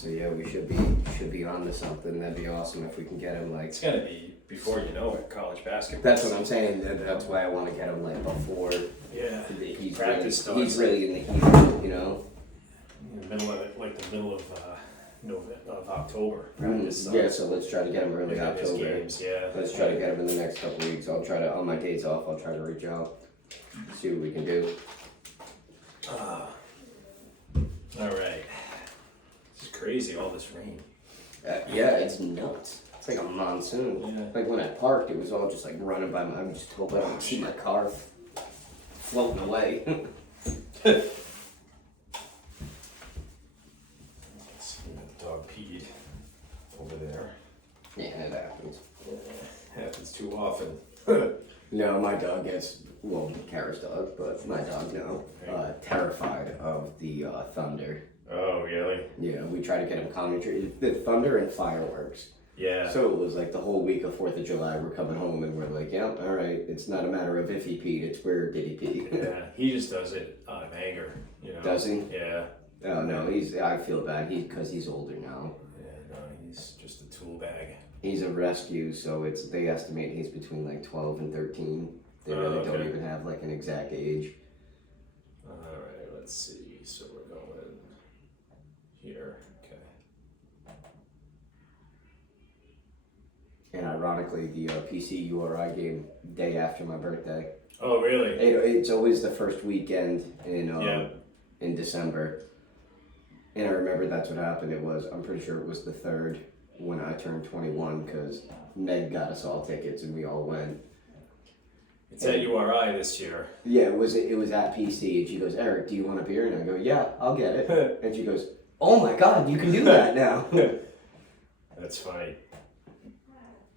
So yeah, we should be on to something. That'd be awesome if we can get him like. It's gotta be before you know it, college basketball. That's what I'm saying. That's why I want to get him like before. Yeah. He's Practice really, he's starts. really in the heat, you know. In the middle of it, like the middle of October. Practice Yeah, starts. so let's try to get him early Look at his October. games, yeah. Let's try to get him in the next couple of weeks. I'll try to, on my days off, I'll try to reach out, see what we can do. All right. It's crazy, all this rain. Yeah, it's nuts. It's like a monsoon. Yeah. Like when I parked, it was all just like running by my. I'm just hoping I don't see my car floating away. The dog peed over there. Yeah, it happens. Happens too often. No, my dog gets, well, Kara's dog, but my dog, no, terrified of the thunder. Oh, really? Yeah, we try to get him concentrated. The thunder and fireworks. Yeah. So it was like the whole week of 4th of July, we're coming home and we're like, yeah, all right, it's not a matter of if he peed, it's where did he pee. Yeah, he just does it out of anger, you know. Does he? Yeah. Oh, no, I feel bad, because he's older now. Yeah, no, he's just a tool bag. He's a rescue, so they estimate he's between like 12 and 13. They really don't okay. even have like an exact age. All right, let's see. So we're going here. Okay. And ironically, the PC URI game day after my birthday. Oh, really? It's always the first weekend Yeah. in December. And I remember that's what happened. I'm pretty sure it was the 3rd when I turned 21 because Meg got us all tickets and we all went. It's at URI this year. Yeah, it was at PC and she goes, Eric, do you want a beer? And I go, yeah, I'll get it. And she goes, oh my God, you can do that now. That's funny.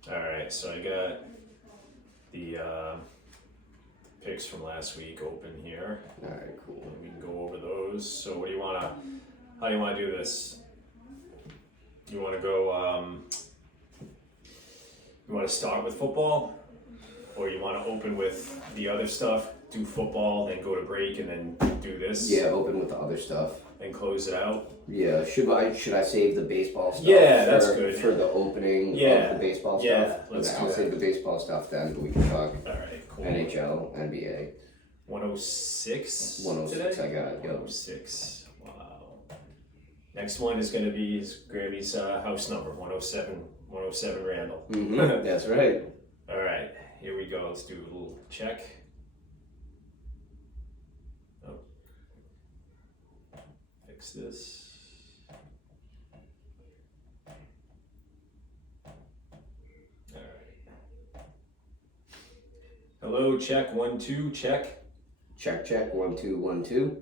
All right, so I got the picks from last week open here. All right, cool. And we can go over those. So how do you want to do this? You want to go, you want to start with football? Or you want to open with the other stuff, do football, then go to break, and then do this? Yeah, open with the other stuff. And close it out? Yeah, should I save the baseball stuff? Yeah, that's good. For the opening of the baseball stuff? Yeah, let's Okay, do I'll that. save the baseball stuff then, but we can talk All right, cool. NHL, NBA. 106 106 today? I got it, yep. 106, wow. Next one is going to be Grammy's house number, 107 Randall. Mm-hmm. That's right. All right, here we go. Let's do a little check. Oh. Fix this. All right. Hello, check, 1, 2, check. Check, check, 1, 2, 1, 2.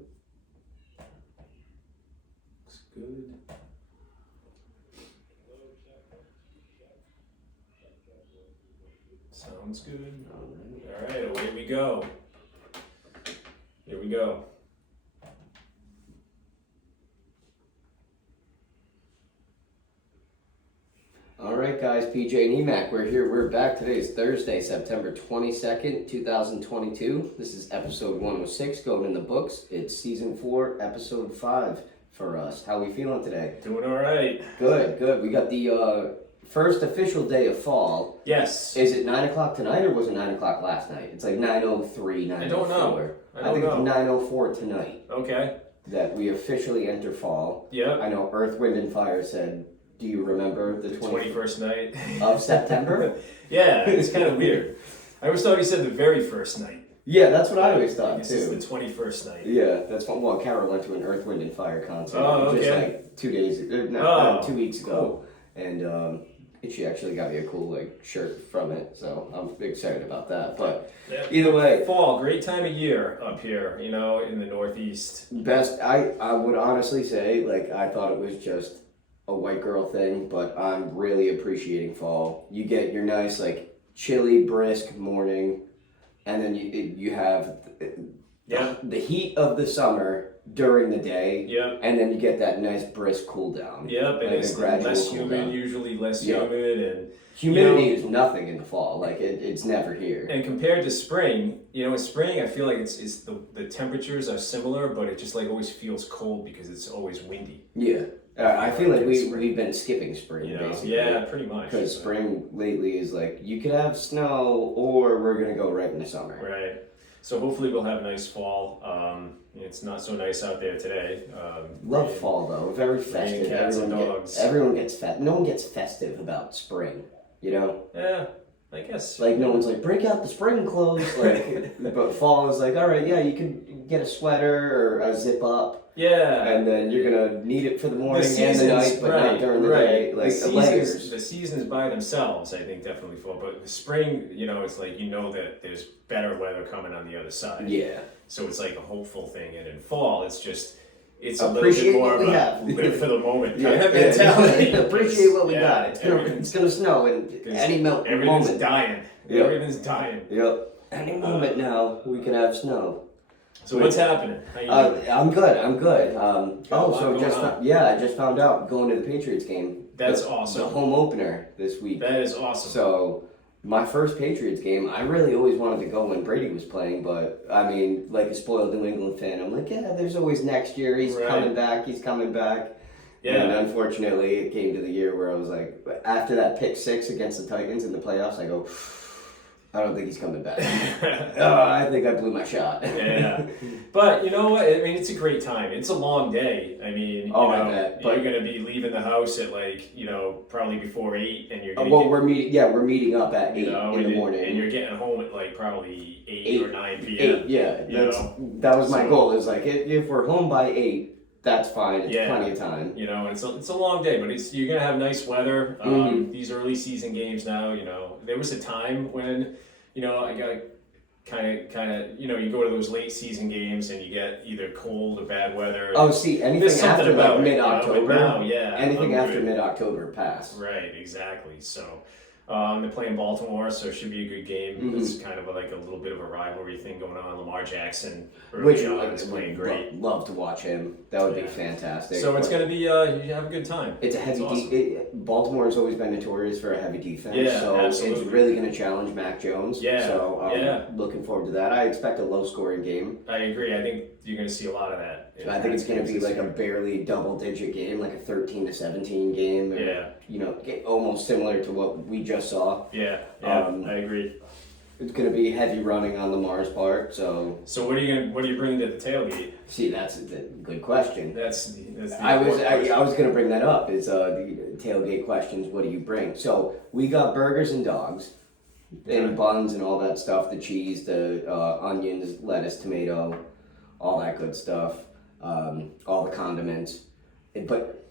Looks good. Sounds good. All right, away we go. Here we go. All right, guys, PJ and EMAC, we're here. We're back. Today is Thursday, September 22nd, 2022. This is episode 106 going in the books. It's season 4, episode 5 for us. How we feeling today? Doing all right. Good, good. We got the first official day of fall. Yes. Is it 9 o'clock tonight or was it 9 o'clock last night? It's like 9:03, 9:04. I don't know. I think don't it's 9:04 tonight Okay. that we officially enter fall. Yep. I know Earth, Wind, and Fire said, do you remember the 21st night of September? Yeah, it's kind of weird. I always thought he said the very first night. Yeah, that's what I always thought This is too. the 21st night. Yeah, that's fun. Well, Carol went to an Earth, Wind, and Fire concert Oh, just okay. like 2 days, Oh, 2 weeks ago, and she actually got me a cool shirt from it, so I'm excited about that. But Yep. either way, Fall, great time of year up here, in the Northeast. best. I would honestly say I thought it was just a white girl thing, but I'm really appreciating fall. You get your nice chilly, brisk morning, and then you have Yeah. the heat of the summer during the day, Yep. and then you get that nice brisk cool down. Yep, and Like it's a gradual less cool humid, down. usually less Yep. humid, and Humidity is nothing in the fall. Like it's never here. and compared to spring, in spring I feel like it's the temperatures are similar, but it just like always feels cold because it's always windy. Yeah, I feel like Spring. we've been skipping spring basically. Yeah, pretty much. Because spring lately is like you could have snow or we're gonna go right into summer. Right. So hopefully we'll have a nice fall. It's not so nice out there today. Love rain- fall though, very festive. cats and dogs. Everyone gets no one gets festive about spring. You know, Yeah, I guess. like no one's like break out the spring clothes. Like, but fall is like all right, yeah, you can get a sweater or a zip up, Yeah. and then you're gonna need it for the morning and the night, but not during the day. Like the layers. the seasons by themselves, I think, definitely fall. But the spring, it's like that there's better weather coming on the other side. Yeah. So it's like a hopeful thing, and in fall, it's a Appreciate little bit more what of we a have. live for the moment Yeah, kind of mentality. appreciate what we Yeah, got. It's gonna snow in any everything's moment. dying. Yep. Everything's dying. Yep. Any moment now we can have snow. So what's happening? How you doing? I'm good. I'm good. Got a lot going on. I just found out going to the Patriots game. That's the awesome. home opener this week. That is awesome. So my first Patriots game, I really always wanted to go when Brady was playing, but I mean, like a spoiled New England fan, I'm like, yeah, there's always next year. He's Right. coming back. He's coming back. Yeah. And unfortunately, it came to the year where I was like, after that pick 6 against the Titans in the playoffs, I go, I don't think he's coming back. I think I blew my shot. Yeah. But you know what? I mean, it's a great time. It's a long day. I mean, I bet, you're but- going to be leaving the house at probably before 8, and you're going Well, to we're meeting up at 8 in and the morning. and you're getting home at like probably 8 8, or 9 p.m. 8, yeah. you That was my So- goal. Is like if we're home by 8, that's fine. It's Yeah. plenty of time. It's a long day, but you're gonna have nice weather. Mhm. These early season games now, there was a time when, I got kind of, you go to those late season games and you get either cold or bad weather. Oh, see, anything There's something after about like it, mid-October, but now, yeah, anything I'm after good. mid-October pass. Right, exactly. So they're playing Baltimore, so it should be a good game. Mhm. It's kind of like a little bit of a rivalry thing going on. Lamar Jackson Which early on is playing great. love to watch him. That would be Yeah. fantastic. So it's But going to be, you have a good time. it's a heavy. awesome. Baltimore has always been notorious for a heavy defense, Yeah, so absolutely. it's really going to challenge Mac Jones. Yeah, So I'm yeah. looking forward to that. I expect a low-scoring game. I agree. I think you're going to see a lot of that. in I think it's going to games be this like a year. barely double-digit game, like a 13-17 game. Or, Yeah. almost similar to what we just saw. Yeah, I agree. It's going to be heavy running on Lamar's part. So, So what are you bringing to the tailgate? see, that's a good question. That's the I was important question. I was gonna bring that up. Is the tailgate questions? What do you bring? So we got burgers and dogs, and Yeah. buns and all that stuff. The cheese, the onions, lettuce, tomato, all that good stuff. All the condiments. But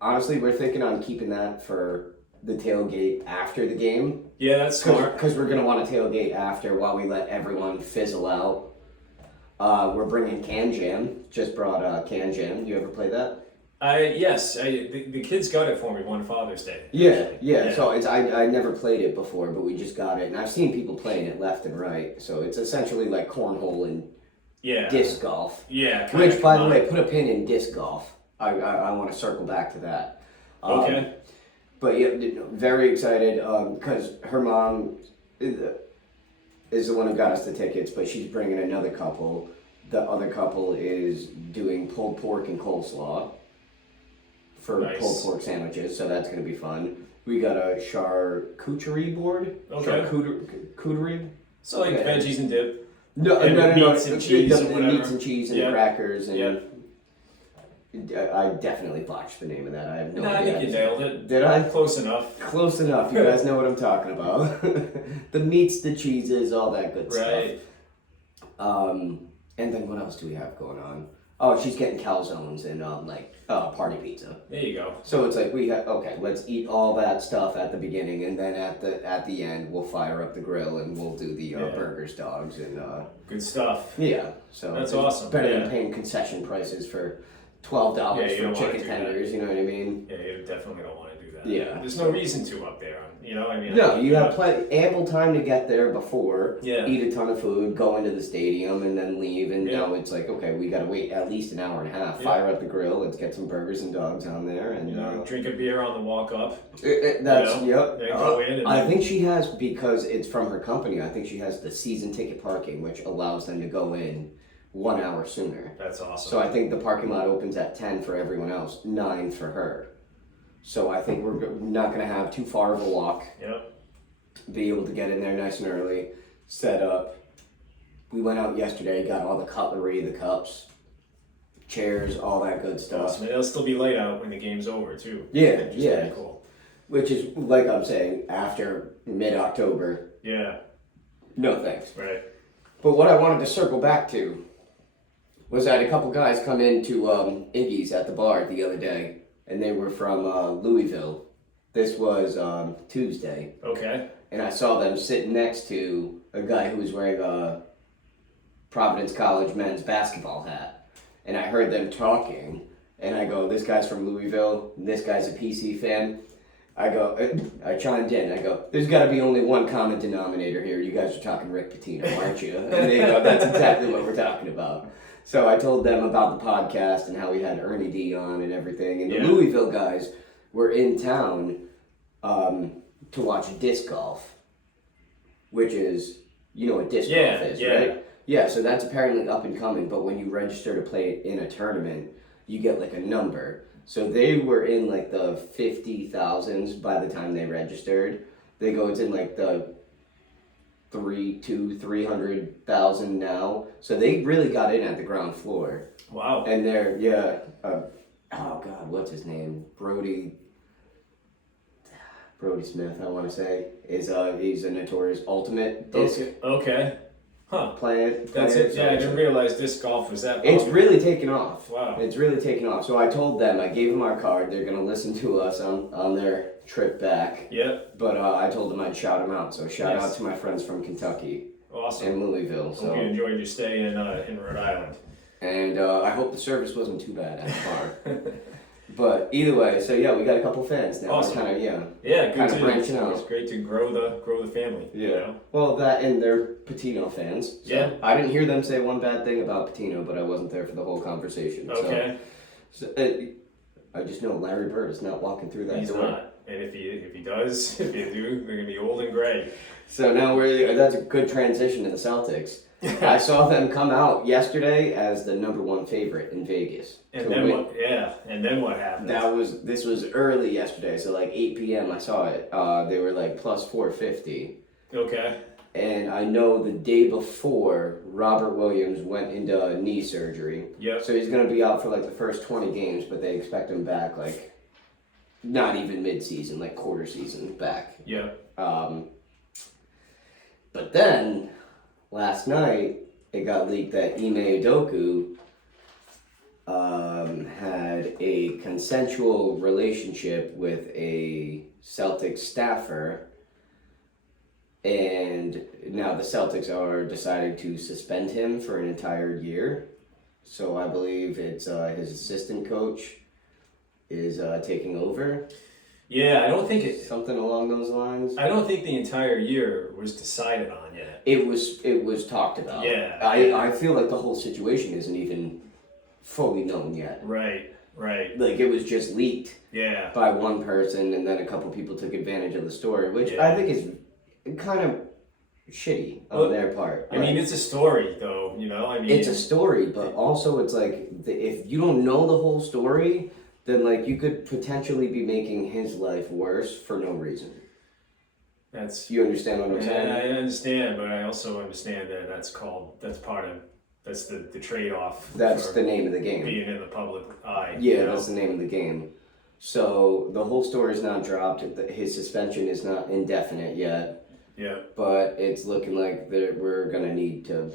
honestly, we're thinking on keeping that for the tailgate after the game, Yeah, that's smart. because we're gonna want to tailgate after while we let everyone fizzle out. We're bringing Can Jam. Just brought Can Jam. You ever play that? The kids got it for me one Father's Day. Yeah. Yeah. So I never played it before, but we just got it, and I've seen people playing it left and right. So it's essentially like cornhole and Yeah. disc golf. Yeah. kinda Which, by the combined. way, put a pin in disc golf. I want to circle back to that. Okay. But yeah, very excited because her mom is the one who got us the tickets, but she's bringing another couple. The other couple is doing pulled pork and coleslaw for Nice. pulled pork sandwiches, so that's going to be fun. We got a charcuterie board. Okay. Charcuterie? So like Yeah. veggies and dip. No, And no, no, meats no. and cheese the, and the whatever. meats and cheese and Yeah. crackers and. Yeah. I definitely botched the name of that. I have no No, I idea. think you nailed it. Did I? Close enough. Close enough. You guys know what I'm talking about. The meats, the cheeses, all that good Right. stuff. And then what else do we have going on? Oh, she's getting calzones and party pizza. There you go. So it's like let's eat all that stuff at the beginning, and then at the end we'll fire up the grill and we'll do the Yeah. burgers, dogs, and Good stuff. yeah. So That's it's awesome, Better yeah. than paying concession prices for $12 Yeah, you for don't wanna chicken do that. tenders. You know what I mean? Yeah, you definitely don't want to do that. Yeah. There's no reason to up there. You know, I mean. No, you have ample time to get there before, Yeah. eat a ton of food, go into the stadium, and then leave. And Yeah. now it's like, okay, we got to wait at least an hour and a half. Yeah. Fire up the grill. Let's get some burgers and dogs on there, and You know, drink a beer on the walk up. that's Then go in. And I think she has, because it's from her company. I think she has the season ticket parking, which allows them to go in 1 hour sooner. That's awesome. So I think the parking lot opens at 10 for everyone else, 9 for her. So I think we're not going to have too far of a walk. Yep. Be able to get in there nice and early, set up. We went out yesterday, got all the cutlery, the cups, chairs, all that good stuff. Awesome. It'll still be light out when the game's over too. Yeah, Which is yeah. pretty cool. Which is, like I'm saying, after mid-October, Yeah. no thanks. Right. But what I wanted to circle back to was I had a couple guys come into Iggy's at the bar the other day, and they were from Louisville. This was Tuesday, Okay. and I saw them sitting next to a guy who was wearing a Providence College men's basketball hat. And I heard them talking, and I go, this guy's from Louisville, and this guy's a PC fan. I go, I chimed in, I go, there's got to be only one common denominator here. You guys are talking Rick Pitino, aren't you? And they go, that's exactly what we're talking about. So I told them about the podcast and how we had Ernie D on and everything. And the Yeah. Louisville guys were in town to watch disc golf, which is, you know what disc golf is, right? Yeah, so that's apparently up and coming, but when you register to play in a tournament, you get like a number. So they were in like the 50,000s by the time they registered. They go, it's in like the 300,000 now. So they really got in at the ground floor. Wow. And they're, oh God, what's his name? Brody Smith, I want to say, is he's a notorious ultimate disc Okay. Huh. player. That's it. Yeah, I didn't realize disc golf was that It's popular. really taken off. Wow. It's really taken off. So I told them, I gave them our card. They're going to listen to us on their trip back. Yep. But I told them I'd shout them out. So shout Nice. out to my friends from Kentucky Awesome. and Louisville. Hope So you enjoyed your stay in Rhode Island. and I hope the service wasn't too bad at the bar. But either way, so yeah, we got a couple fans now. Awesome. Kind of Yeah, good Kinda to branching out. It's great to grow the family. You know? Well, that and they're Patino fans. So Yeah. I didn't hear them say one bad thing about Patino, but I wasn't there for the whole conversation. Okay. So I just know Larry Bird is not walking through that He's door. not. And if he does, if they do, they're gonna be old and gray. So now that's a good transition to the Celtics. I saw them come out yesterday as the #1 favorite in Vegas. And to then win. what? Yeah. And then what happened? This was early yesterday, so like 8 p.m. I saw it. They were like plus 450. Okay. And I know the day before, Robert Williams went into knee surgery. Yep. So he's going to be out for like the first 20 games, but they expect him back like not even mid-season, like quarter season back. Yep. But then last night it got leaked that Ime Udoka had a consensual relationship with a Celtics staffer, and now the Celtics are deciding to suspend him for an entire year. So I believe it's his assistant coach is taking over. Yeah, I don't think it. Something along those lines. I don't think the entire year was decided on yet. It was talked about. Yeah. I feel like the whole situation isn't even fully known yet. Right. Right. Like it was just leaked Yeah. by one person, and then a couple people took advantage of the story, which Yeah. I think is kind of shitty on Well, their part. I mean, it's a story, though. You know, I mean, It's a story, but also it's like if you don't know the whole story, then like you could potentially be making his life worse for no reason. that's. You understand what I'm saying? Yeah, I understand, but I also understand that that's the trade-off. That's for the name of the game. being in the public eye. Yeah, you know? that's the name of the game. So the whole story is not dropped. His suspension is not indefinite yet, Yeah. but it's looking like we're gonna need to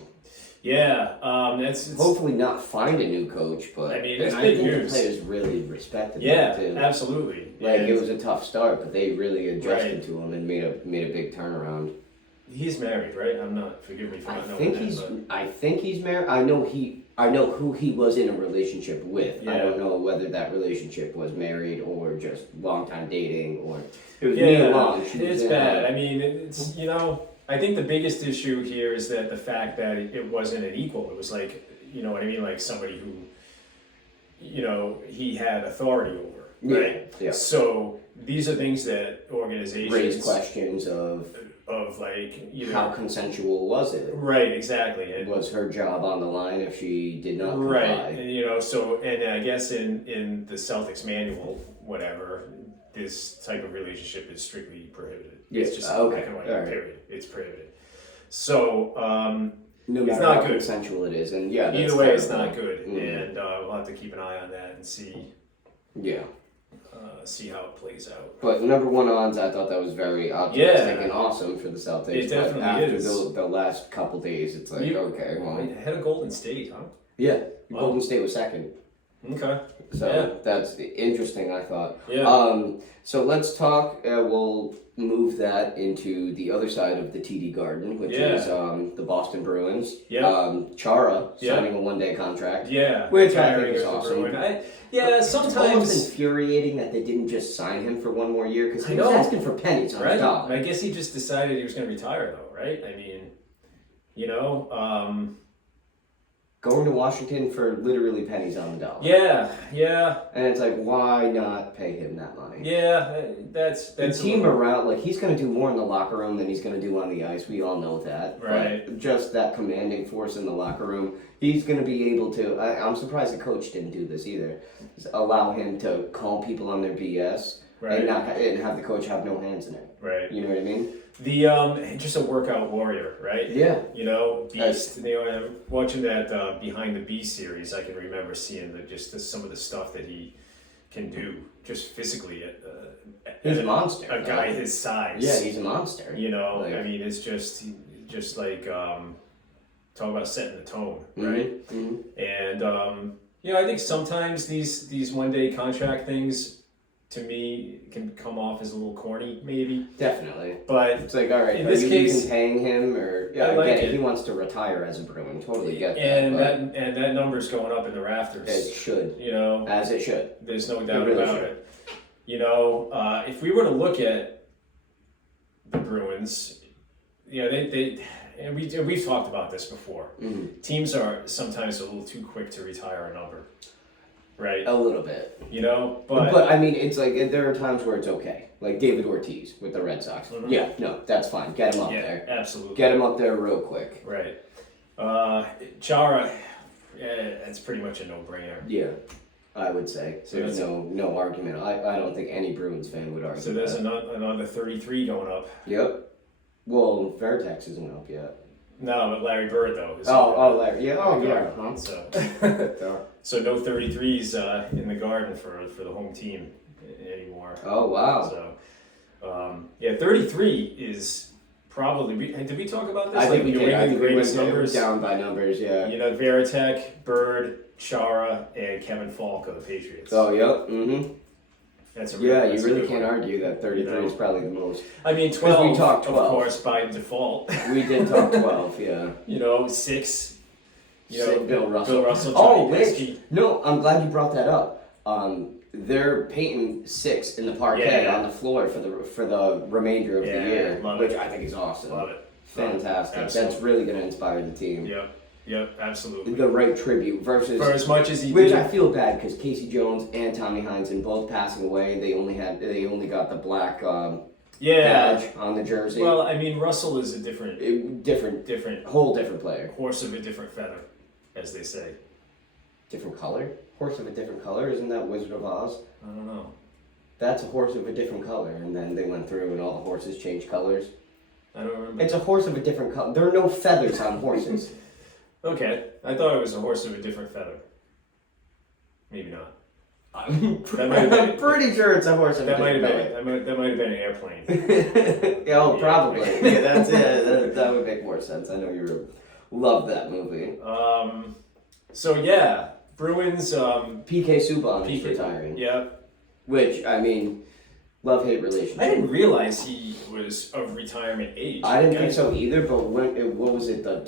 Yeah. It's hopefully not find a new coach. But I mean, it's and big I think news. the players really respected Yeah, him too. absolutely. Like And it was a tough start, but they really adjusted Right. to him and made a big he's married, right? I'm not. Forgive me for not knowing that. I think he's married. I know I know who he was in a relationship with. I Yeah. don't know whether that relationship was married or just long time dating or it was Nia Long. She was it's in, bad. I mean, it's I think the biggest issue here is that the fact that it wasn't an equal. It was like, you know what I mean, like somebody who, he had authority over, right? Yeah. So these are things that organizations raise questions of like, how consensual was it? right, exactly, and Was her job on the line if she did not comply? right, and so, and I guess in the Celtics manual, whatever, this type of relationship is strictly prohibited. It's just okay. black and white, All right. period. It's prohibited. So No it's matter not how good. consensual it is, and yeah, that's Either way, it's terrible. not good, Mhm. and we'll have to keep an eye on that and see how it plays out. But number one odds, I thought that was very optimistic Yeah. and awesome for the Celtics. It definitely but after is. the last couple days, it's like, okay, well, Ahead of Golden State, huh? yeah, Wow. Golden State was second. Okay. So Yeah. that's interesting, I thought. Yeah. So let's talk, we'll move that into the other side of the TD Garden, which is the Boston Bruins. Yeah. Chara Yeah. signing a one-day contract. Yeah. Which I Retiring think is as a awesome. Bruin. It's almost Sometimes. infuriating that they didn't just sign him for one more year because he I was know. asking for pennies on Right? his dollar. I guess he just decided he was going to retire, though, right? I mean, Going to Washington for literally pennies on the dollar. yeah, And it's like, why not pay him that money? yeah. That's The a team little- around, like, he's going to do more in the locker room than he's going to do on the ice. We all know that. Right. But just that commanding force in the locker room, he's going to be able to. I'm surprised the coach didn't do this either. Just allow him to call people on their BS Right. and have the coach have no hands in it. Right. You know what I mean? The just a workout warrior, right? Yeah. Beast. I'm watching that Behind the Beast series. I can remember seeing some of the stuff that he can do, just physically. He's as a monster. A guy his size. Yeah, he's a monster. I mean, it's just like talk about setting the tone, right? Mm-hmm. And I think sometimes these one-day contract things, to me, can come off as a little corny, maybe. Definitely. But It's like, all right, in are this you case, even paying him or I like get it. He wants to retire as a Bruin. Totally get that. and but that number's going up in the rafters. it should, as it should. There's no doubt really about should. it. If we were to look at the Bruins, they and we've talked about this before. Mhm. Teams are sometimes a little too quick to retire a number, right? A little bit. But I mean, it's like there are times where it's okay. Like David Ortiz with the Red Sox. Mhm. Yeah, no, that's fine. Get him up yeah, there. absolutely. Get him up there real quick. Right. Chara, it's pretty much a no-brainer. Yeah, I would say. So There's no argument. I don't think any Bruins fan would argue. So there's that. another 33 going up. Yep. Well, Vertex isn't up yet. No, but Larry Bird though. Is Larry. Yeah. Oh, yeah. Garden. So, Huh? so no 33s in the Garden for the home team anymore. Oh, wow. So, 33 is probably. Did we talk about this? I think we New did. I England think we greatest went numbers. down by numbers. Yeah. Veritek, Bird, Chara, and Kevin Falk of the Patriots. Oh, yep. Mm-hmm. That's a Yeah, that's you a really good can't one. argue that 33 is probably the most. I mean, 'Cause 12, we talked 12. of course, by default. We did talk 12, yeah. 6. Bill Russell. Bill Russell. Oh, Johnny which, Pesky. no, I'm glad you brought that up. They're painting 6 in the parquet Yeah. on the floor for the remainder of Yeah, the year, love which it. I think is awesome. Love it. Fantastic. Absolutely. That's really going to inspire the team. Yep, absolutely. The right tribute versus. For as much as he Which did. I feel bad because Casey Jones and Tommy Heinsohn both passing away. They only got the black badge on the jersey. Well, I mean, Russell is a different different, whole different player, horse of a different feather, as they say. different color. Horse of a different color, isn't that Wizard of Oz? I don't know. That's a horse of a different color, and then they went through and all the horses changed colors. I don't remember. It's a horse of a different color. There are no feathers on horses. Okay, I thought it was a horse of a different feather. Maybe not. I'm That might have been- pretty sure it's a horse of a That might different have color. been. That might have been an airplane. Oh, Yeah. probably. Yeah, that's it. That would make more sense. I know you love that movie. So yeah, Bruins. PK Subban is PK retiring. Yeah, Which, I mean, love-hate relationship. I didn't realize he was of retirement age. I didn't think so either, but what was it, the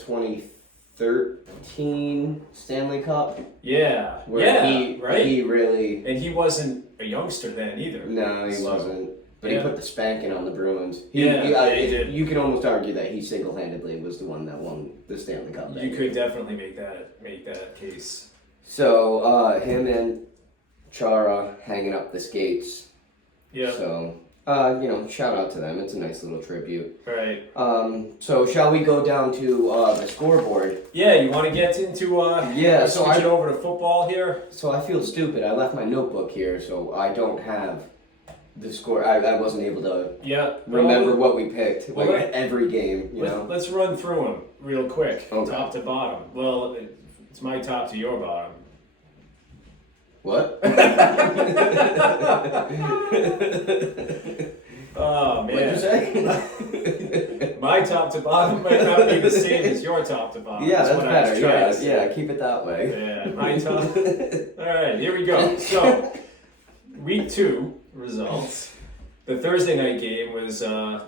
13 Stanley Cup. Yeah, Where yeah, right. He really. And he wasn't a youngster then either. No, he wasn't. But he put the spanking on the Bruins. He did. You could almost argue that he single-handedly was the one that won the Stanley Cup. You could definitely make that case. So him and Chara hanging up the skates. Yeah. So shout out to them. It's a nice little tribute. Right. So shall we go down to the scoreboard? Yeah. You want to get into switch it over to football here? So I feel stupid. I left my notebook here, so I don't have the score. I wasn't able to remember what we picked every game. Let's run through them real quick, okay. Top to bottom. Well, it's my top to your bottom. What? Oh man! What did you say? My top to bottom might not be the same as your top to bottom. Yeah, that's better. Yeah, keep it that way. Yeah, my top. All right, here we go. So, week 2 results. The Thursday night game was the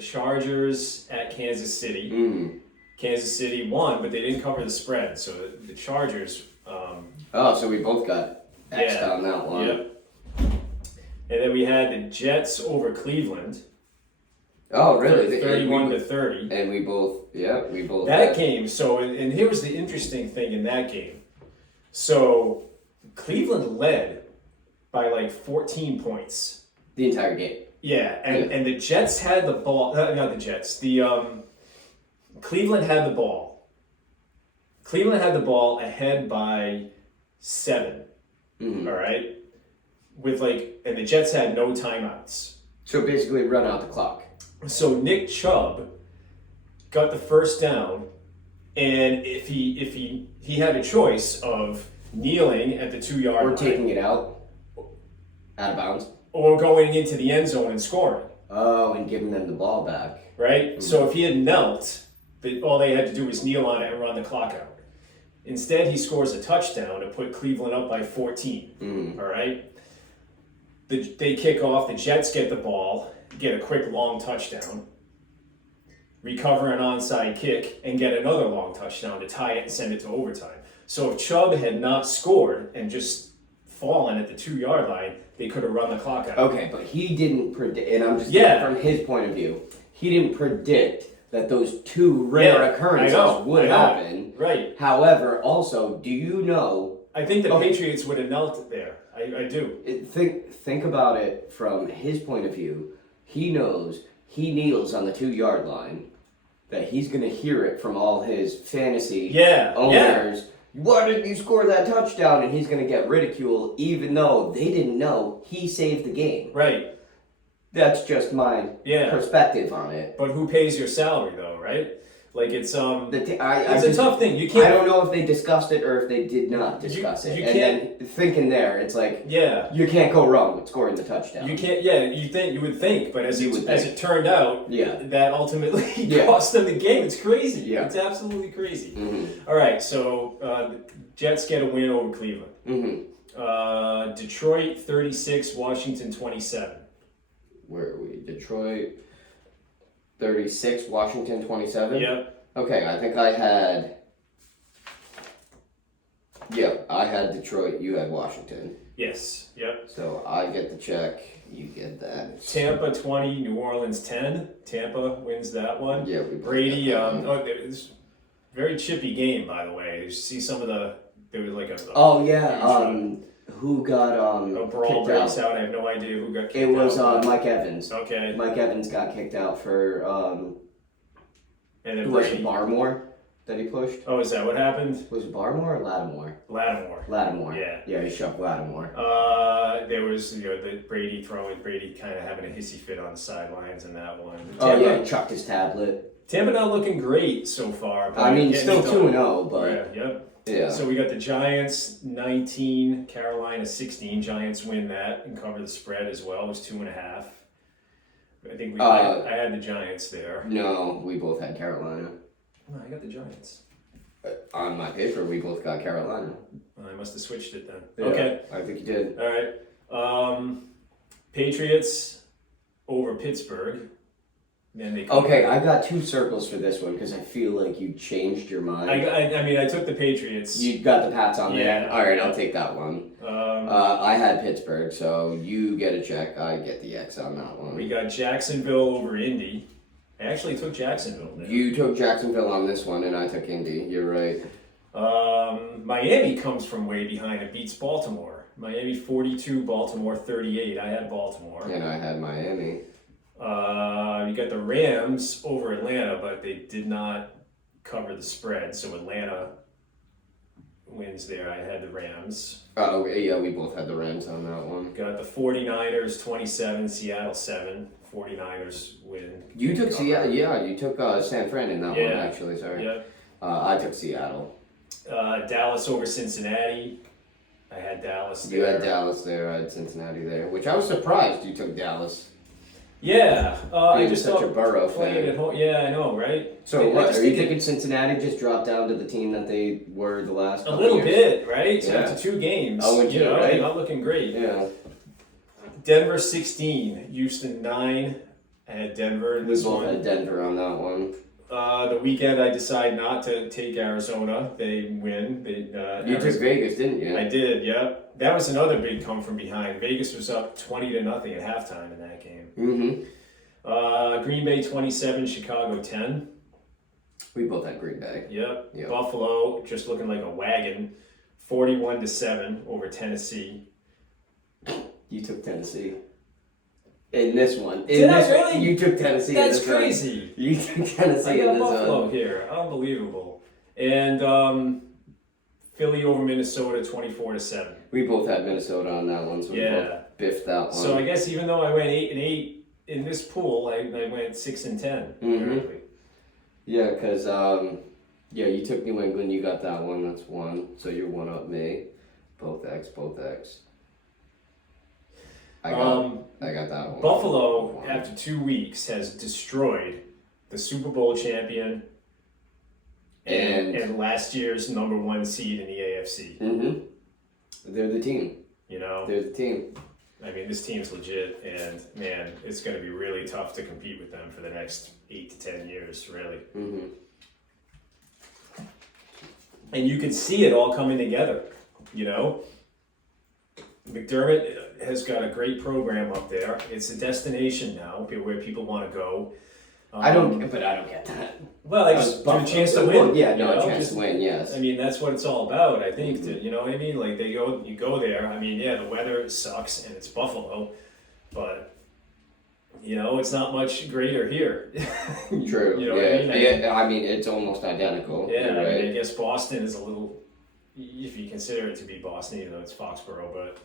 Chargers at Kansas City. Mm. Kansas City won, but they didn't cover the spread, so the Chargers. So we both got X'd on that one. Yep. And then we had the Jets over Cleveland. Oh, really? 31-30. And we both. That game. So, and here was the interesting thing in that game. So, Cleveland led by like 14 points. The entire game. Yeah, and the Jets had the ball. Not the Jets. The Cleveland had the ball. Cleveland had the ball ahead by 7. Mm-hmm. All right, and the Jets had no timeouts. So basically, run out the clock. So Nick Chubb got the first down, and if he had a choice of kneeling at the 2-yard line, or taking it out of bounds, or going into the end zone and scoring. Oh, and giving them the ball back. Right? Mm-hmm. So if he had knelt, all they had to do was kneel on it and run the clock out. Instead, he scores a touchdown to put Cleveland up by 14. Mm-hmm. All right? They kick off. The Jets get the ball, get a quick long touchdown, recover an onside kick, and get another long touchdown to tie it and send it to overtime. So if Chubb had not scored and just fallen at the 2-yard line, they could have run the clock out. Okay, but he didn't predict, and I'm just from his point of view, he didn't predict that those 2 rare occurrences would happen. Right. However, also, do you know? I think the Patriots would have knelt there. I do. Think about it from his point of view. He knows he kneels on the 2-yard line, that he's going to hear it from all his fantasy owners. Yeah. Why didn't you score that touchdown? And he's going to get ridiculed, even though they didn't know he saved the game. Right. That's just my perspective on it. But who pays your salary, though, right? Like, it's it's a tough thing. You can't. I don't know if they discussed it or if they did not discuss it. And then thinking there, it's like you can't go wrong with scoring the touchdown. You can't. Yeah, you would think, but as it turned out, that ultimately cost them the game. It's crazy. Yeah. It's absolutely crazy. Mm-hmm. All right, so the Jets get a win over Cleveland. Mm-hmm. Detroit 36, Washington 27. Where are we? Detroit 36, Washington 27? Yep. Okay, I think I had... I had Detroit, you had Washington. Yes, yep. So I get the check, you get that. Tampa 20, New Orleans 10. Tampa wins that one. Yeah, we Brady, it was a very chippy game, by the way. You see some of there was like a... who got a brawl breaks out. I have no idea who got kicked out. It was Mike Evans. Okay. Mike Evans got kicked out for and then was it Barmore that he pushed? Oh, is that what happened? Was it Barmore or Lattimore? Lattimore. Yeah, he shoved Lattimore. There was the Brady kind of having a hissy fit on the sidelines in that one. He chucked his tablet. Tampa not looking great so far. I mean, still 2-0, but Yeah. So we got the Giants 19, Carolina 16. Giants win that and cover the spread as well. It was 2.5. I think I had the Giants there. No, we both had Carolina. No, I got the Giants. On my paper, we both got Carolina. I must have switched it then. Yeah, okay. I think you did. All right. Patriots over Pittsburgh. Then they come Okay, I got 2 circles for this one because I feel like you changed your mind. I mean, I took the Patriots. You got the Pats on there. Yeah. All right, I'll take that one. Um, I had Pittsburgh, so you get a check. I get the X on that one. we got Jacksonville over Indy. I actually took Jacksonville there. You took Jacksonville on this one, and I took Indy. You're right. Miami comes from way behind. It beats Baltimore. Miami 42, Baltimore 38. I had Baltimore. And I had Miami. You got the Rams over Atlanta, but they did not cover the spread, so Atlanta wins there. I had the Rams. Oh, yeah, we both had the Rams on that one. Got the 49ers 27, Seattle 7. 49ers win. You took Seattle, yeah, you took San Fran in that one, Yeah. actually, sorry. Yep. I took Seattle. Dallas over Cincinnati. I had Dallas there. You had Dallas there, I had Cincinnati there, which I was surprised you took Dallas. Yeah. I Being just such a thought Burrow playing fan. at home. Yeah, I know, right? So I what, just are you think thinking Cincinnati just dropped down to the team that they were the last a couple little years? bit, right? So Yeah. after 2 games, 0-2, you know, right? they're not looking great. Yeah. Denver 16, Houston 9. I had Denver in We this both one. had Denver on that one. The weekend I decided not to take Arizona. They win. You took Vegas, didn't you? I did, yep. That was another big come from behind. Vegas was up 20-0 at halftime in that game. Mm-hmm. Green Bay 27, Chicago 10. We both had Green Bay. Yep. Yep. Buffalo just looking like a wagon, 41-7 over Tennessee. You took Tennessee. In this one. Did I really? You took Tennessee That's in this crazy. one. You took Tennessee I in got this Buffalo one. here. Unbelievable. And Philly over Minnesota 24-7. We both had Minnesota on that one, so we Yeah. both biffed that one. So I guess even though I went 8-8 in this pool, I went 6-10. Apparently. Yeah, because you took New England, you got that one, that's one. So you're one up me. Both X, both X. I got that one. Buffalo, after 2 weeks, has destroyed the Super Bowl champion and last year's number 1 seed in the AFC. Mm-hmm. They're the team. You know, They're the team. I mean, this team's legit, and man, it's going to be really tough to compete with them for the next 8 to 10 years, really. Mm-hmm. And you can see it all coming together, you know? McDermott has got a great program up there. It's a destination now where people want to go. I don't get that. Well, I just Buffalo. a chance to Well, win. yeah, you no, know, a chance just- to win, yes. I mean, that's what it's all about. I think you know what I mean. Like you go there. I mean, yeah, the weather sucks and it's Buffalo, but you know, it's not much greater here. True. You know yeah. what I mean? Yeah, I mean, it's almost identical. Yeah, You're I right. mean, I guess Boston is a little, if you consider it to be Boston, even though it's Foxborough, but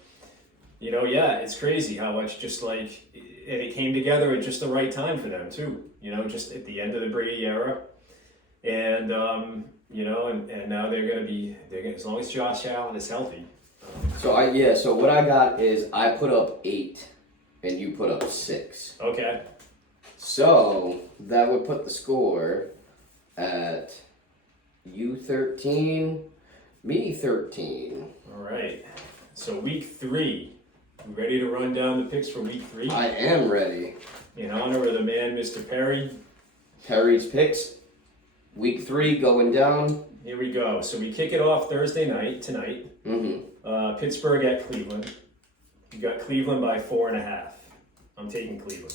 you know, yeah, it's crazy how much just like, and it came together at just the right time for them too. You know, just at the end of the Brady era, and you know, and now they're gonna, as long as Josh Allen is healthy. So what I got is I put up 8 and you put up 6. Okay. So that would put the score at you 13, me 13. All right. So week 3, you ready to run down the picks for week 3? I am ready. In honor of the man, Mr. Perry. Perry's picks. Week 3 going down. Here we go. So we kick it off Thursday night, tonight. Mm-hmm. Pittsburgh at Cleveland. You got Cleveland by 4.5. I'm taking Cleveland.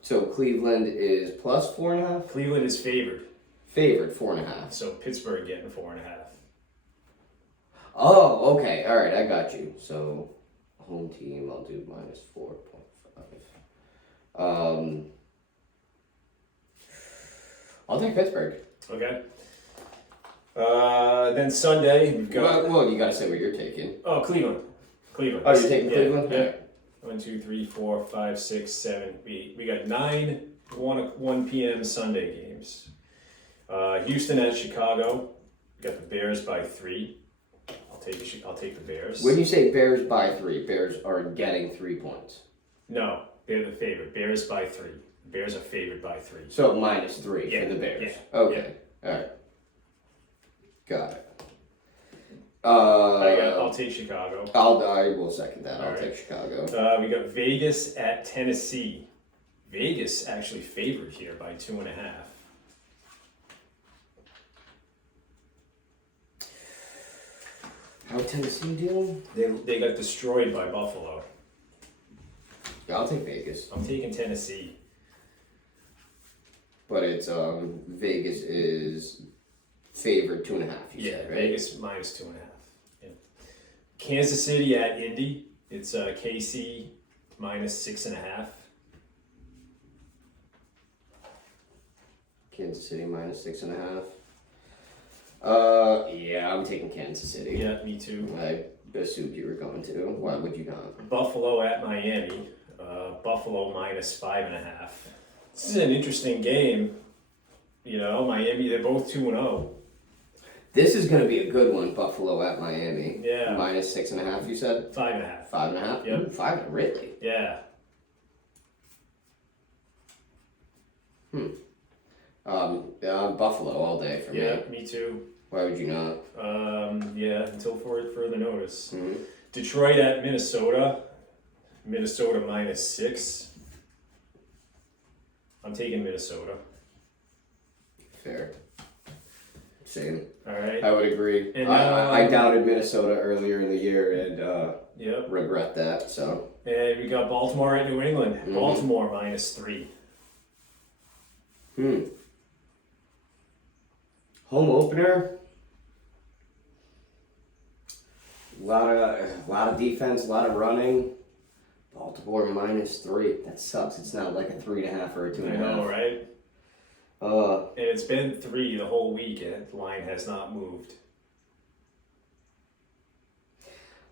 So Cleveland is plus 4.5. Cleveland is favored. Favored 4.5. So Pittsburgh getting 4.5. Oh, okay. All right, I got you. So home team, I'll do minus 4.5. I'll take Pittsburgh. Okay. Then Sunday we've got Well, you gotta say what you're taking. Cleveland. Cleveland. Oh, you're taking Yeah, Cleveland? Yeah. Alright. 1, 2, 3, 4, 5, 6, 7. We got 9 1 p.m. Sunday games. Houston at Chicago. We got the Bears by 3. I'll take the Bears. When you say Bears by 3, Bears are getting 3 points. No, they're the favorite. Bears by 3. Bears are favored by 3. So minus 3 Yeah, for the Bears. yeah, Okay. All right. Got it. I'll take Chicago. I will second that. I'll Alright. take Chicago. We got Vegas at Tennessee. Vegas actually favored here by 2.5. How Tennessee doing? They got destroyed by Buffalo. Yeah, I'll take Vegas. I'm taking Tennessee. But it's Vegas is favored 2.5. You Yeah, said, right? Vegas minus 2.5. Yeah. Kansas City at Indy. It's KC minus 6.5. Kansas City minus 6.5. Yeah, I'm taking Kansas City. Yeah, me too. I assumed you were going to. Why would you not? Buffalo at Miami. Buffalo minus 5.5. This is an interesting game. You know, Miami, they're both 2-0. This is going to be a good one. Buffalo at Miami. Yeah. Minus 6.5. You said 5.5. 5.5. Yep. Ooh, 5. Really? Yeah. Buffalo all day for Yeah, me. me too. Why would you not? Yeah, until further notice. Mhm. Detroit at Minnesota. Minnesota minus 6. I'm taking Minnesota. Fair. Same. All right. I would agree. And, I doubted Minnesota earlier in the year and Yep. regret that. So And we got Baltimore at New England. Mhm. Baltimore minus 3. Home opener. A lot of defense, a lot of running. Baltimore minus 3. That sucks. It's not like a 3.5 or a I 2.5. know, right? And it's been 3 the whole week, and the line has not moved.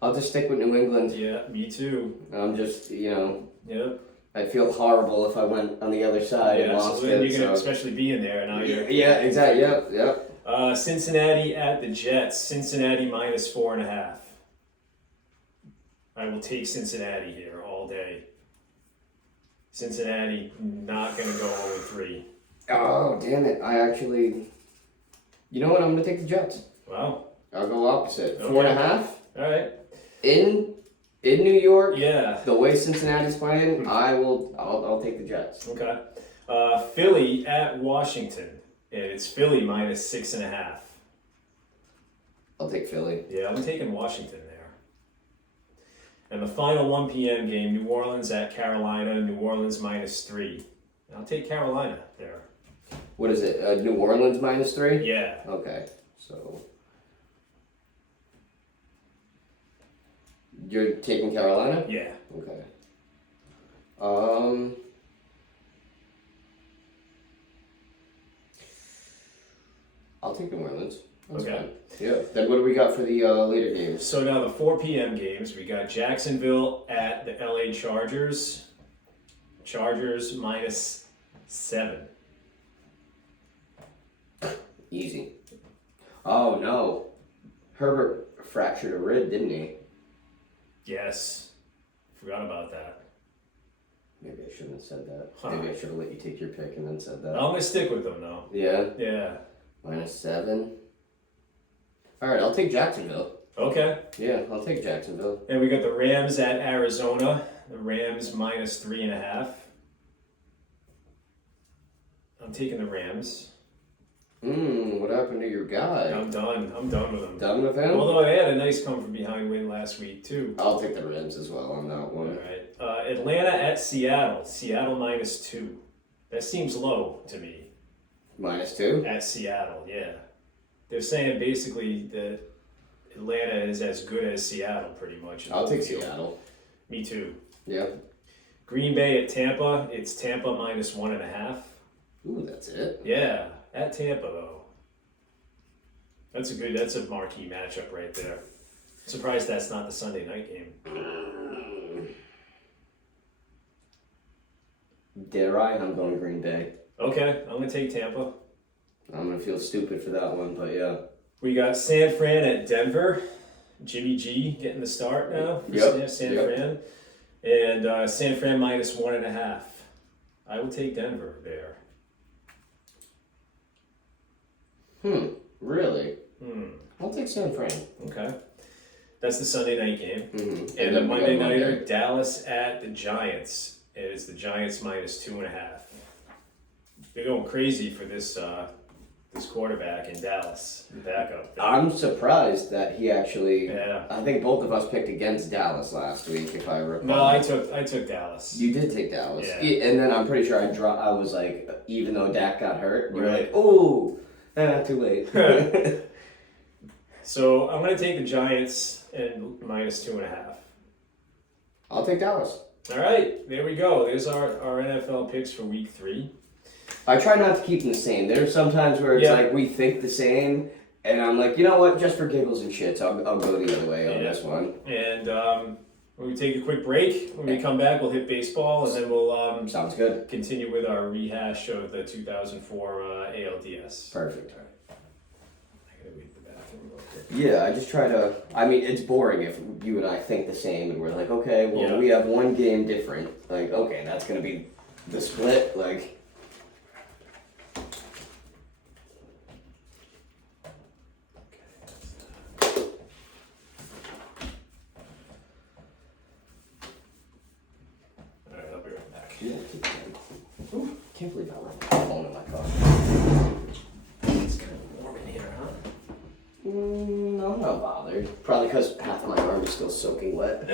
I'll just stick with New England. Yeah, me too. I'm just, Yep. I'd feel horrible if I went on the other side and Yeah, lost so then it. you're gonna So. especially be in there now. Yeah, exactly. Yep. Cincinnati at the Jets. Cincinnati minus 4.5. I will take Cincinnati here all day. Cincinnati not gonna go 0-3. Oh, damn it. You know what? I'm going to take the Jets. Wow. I'll go opposite. Okay. 4.5 All right. in New York. Yeah. The way Cincinnati's playing, I'll take the Jets. Okay. Philly at Washington. And it's Philly minus 6.5. I'll take Philly. Yeah, I'm taking Washington there. And the final 1 p.m. game, New Orleans at Carolina. New Orleans minus 3. I'll take Carolina there. What is it? New Orleans minus 3? Yeah. Okay. So you're taking Carolina? Yeah. Okay. I'll take New Orleans. That's Okay. fine. Yeah. Then what do we got for the later games? So now the 4 p.m. games, we got Jacksonville at the LA Chargers. Chargers minus 7. Easy. Oh no. Herbert fractured a rib, didn't he? Yes. Forgot about that. Maybe I shouldn't have said that. Huh. Maybe I should have let you take your pick and then said that. I'm going to stick with them though. Yeah. Yeah. Minus 7. Alright, I'll take Jacksonville. Okay. Yeah, I'll take Jacksonville. And we got the Rams at Arizona. The Rams minus 3.5. I'm taking the Rams. What happened to your guy? I'm done. I'm done with them. Done with him? Although they had a nice come from behind win last week too. I'll take the Rams as well on that All one. right. Atlanta at Seattle. Seattle minus 2. That seems low to me. Minus 2? At Seattle, yeah. They're saying basically that Atlanta is as good as Seattle, pretty much. I'll take Seattle. Me too. Yeah. Green Bay at Tampa. It's Tampa minus 1.5. Ooh, that's it. Yeah, at Tampa though. That's a marquee matchup right there. Surprised that's not the Sunday night game. Dare I? I'm going Green Bay. Okay, I'm gonna take Tampa. I'm going to feel stupid for that one, but yeah. We got San Fran at Denver. Jimmy G getting the start now for Yep, San yep. Fran. And San Fran minus 1.5. I would take Denver there. Really? I'll take San Fran. Okay. That's the Sunday night game. Mm-hmm. And the Monday nighter, Dallas at the Giants. It's the Giants minus 2.5. They're going crazy for this this quarterback in Dallas, the backup. I'm surprised that he actually. Yeah. I think both of us picked against Dallas last week, if I recall. No, I took Dallas. You did take Dallas, Yeah. And then I'm pretty sure I was like, even though Dak got hurt, you were Right. like, "Ooh, too late." So I'm going to take the Giants and minus 2.5. I'll take Dallas. All right, there we go. There's our NFL picks for week 3. I try not to keep them the same. There's sometimes where it's Yeah. like we think the same, and I'm like, you know what? Just for giggles and shits, I'll go the other way on Yeah. this one. And when we take a quick break, when we come back, we'll hit baseball, and then we'll Sounds good. continue with our rehash of the 2004 ALDS. Perfect. All right. I gotta wait the bathroom real quick. Yeah, I just try to. I mean, it's boring if you and I think the same, and we're like, okay, well, Yeah. we have one game different. Like, okay, that's gonna be the split. Like, All right, I'll be right back. yeah, keep going. Ooh, can't believe I left my phone in my car. It's kind of warm in here, huh? No, I'm not bothered. Probably because half my arm is still soaking wet.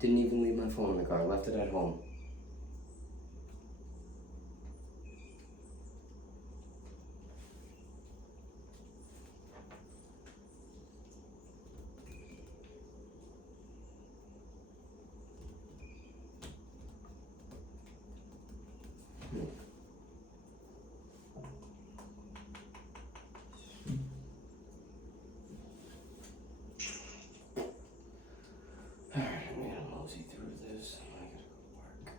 Didn't even leave my phone in the car. Left it at home. Alright, I'm gonna mosey through this. I gotta go to work.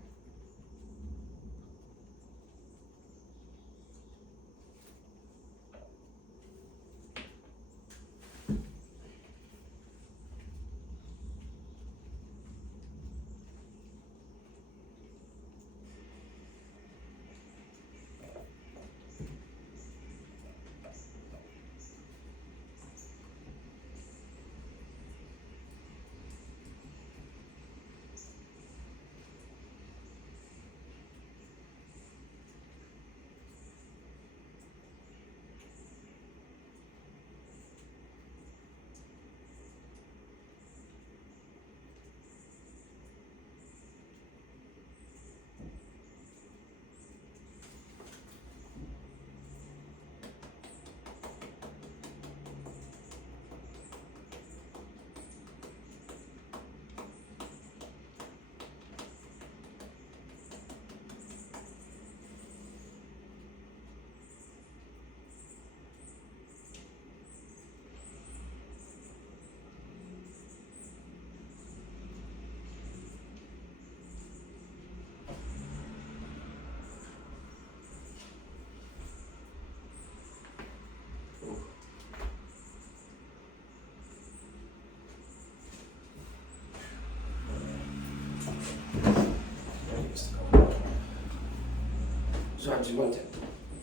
I just went to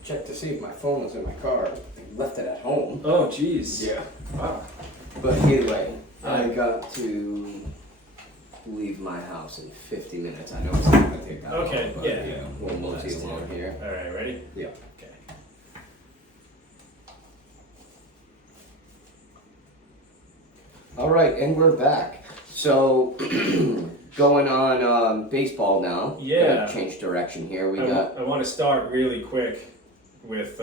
check to see if my phone was in my car. I left it at home. Oh, jeez. Yeah. Wow. But either way, I got to leave my house in 50 minutes. I know it's not going to take that long. Okay, But yeah. We'll mosey along here. All right, ready? Yeah. Okay. All right, and we're back. So, going on baseball now. Yeah. Gonna change direction here. We I got. want to start really quick with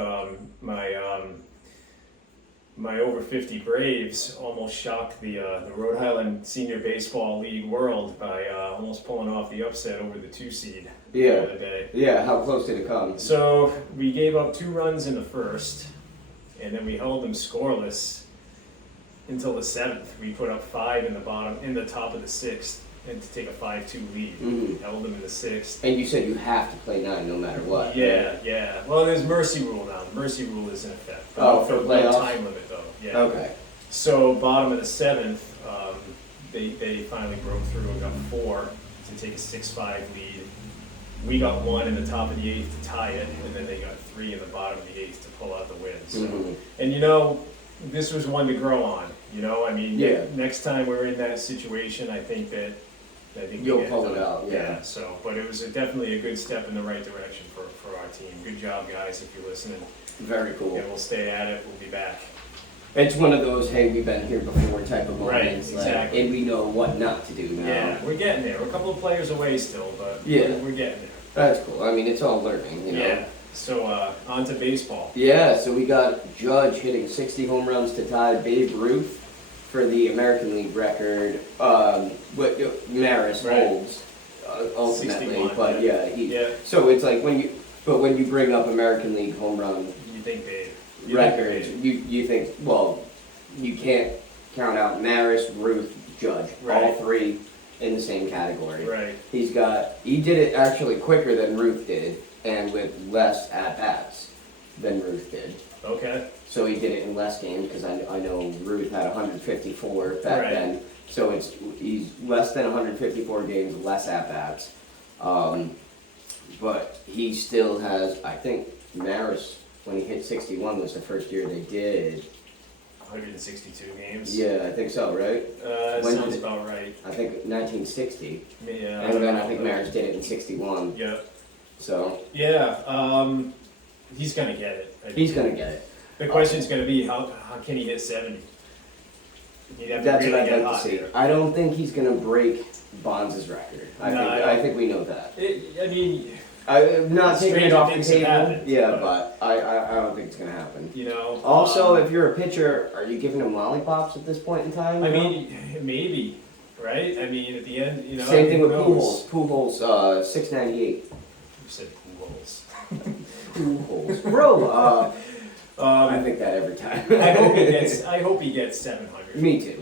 my over 50 Braves almost shocked the Rhode Island Senior Baseball League world by almost pulling off the upset over the 2 seed the Yeah. other day. Yeah. How close did it come? So we gave up 2 runs in the first, and then we held them scoreless until the 7th. We put up 5 in the top of the 6th, and to take a 5-2 lead. Mhm. Held them in the 6th. And you said you have to play 9 no matter what. Yeah, right? yeah. Well, there's mercy rule now. The mercy rule is in effect. Oh, for no playoffs? time limit though. Yeah. Okay. So bottom of the 7th, they finally broke through and got 4 to take a 6-5 lead. We got 1 in the top of the 8th to tie it, and then they got 3 in the bottom of the 8th to pull out the win. So, Mhm. and this was one to grow on. I mean, Yeah. next time we're in that situation, I think we You'll get pull it done. out, yeah. So, but it was definitely a good step in the right direction for our team. Good job, guys, if you're listening. Very cool. Yeah, we'll stay at it. We'll be back. It's one of those, hey, we've been here before type of Right, moments. exactly. And we know what not to do now. Yeah, we're getting there. We're a couple of players away still, but Yeah. we're getting there. That's cool. I mean, it's all learning, you know? Yeah. So on to baseball. Yeah, so we got Judge hitting 60 home runs to tie Babe Ruth for the American League record. What Maris Right. holds ultimately, 61, but yeah. he. Yeah. So it's like when you bring up American League home run You think, Babe? You records, think, Babe. you think, well, you can't count out Maris, Ruth, Judge, all Right. 3 in the same category. Right. He did it actually quicker than Ruth did, and with less at bats than Ruth did. Okay. So he did it in less games because I know Ruth had 154 back Right. then. So he's less than 154 games, less at bats. But he still has, I think Maris, when he hit 61 was the first year they did. 162 games. Yeah, I think so, right? When Sounds did it- about right. I think 1960. Yeah. And then I think Maris did it in 61. Yeah. So Yeah. He's gonna get it. he's going to get it. The question's gonna be how can he hit 70? You'd have That's to what really I'd get like to hot see. here. I don't think he's going to break Bonds' record. No, I I think we know that. I mean, I'm not taking it Stranger off the things have table. happened, Yeah, but- but I don't think it's going to happen. Also, If you're a pitcher, are you giving him lollipops at this point in time? I you know? mean, maybe, right? I mean, at the end, Same thing who with knows? Pujols. Pujols, 698. You said Pujols. Pujols. Bro, I Um, think that every time. I hope he gets 700. Me too.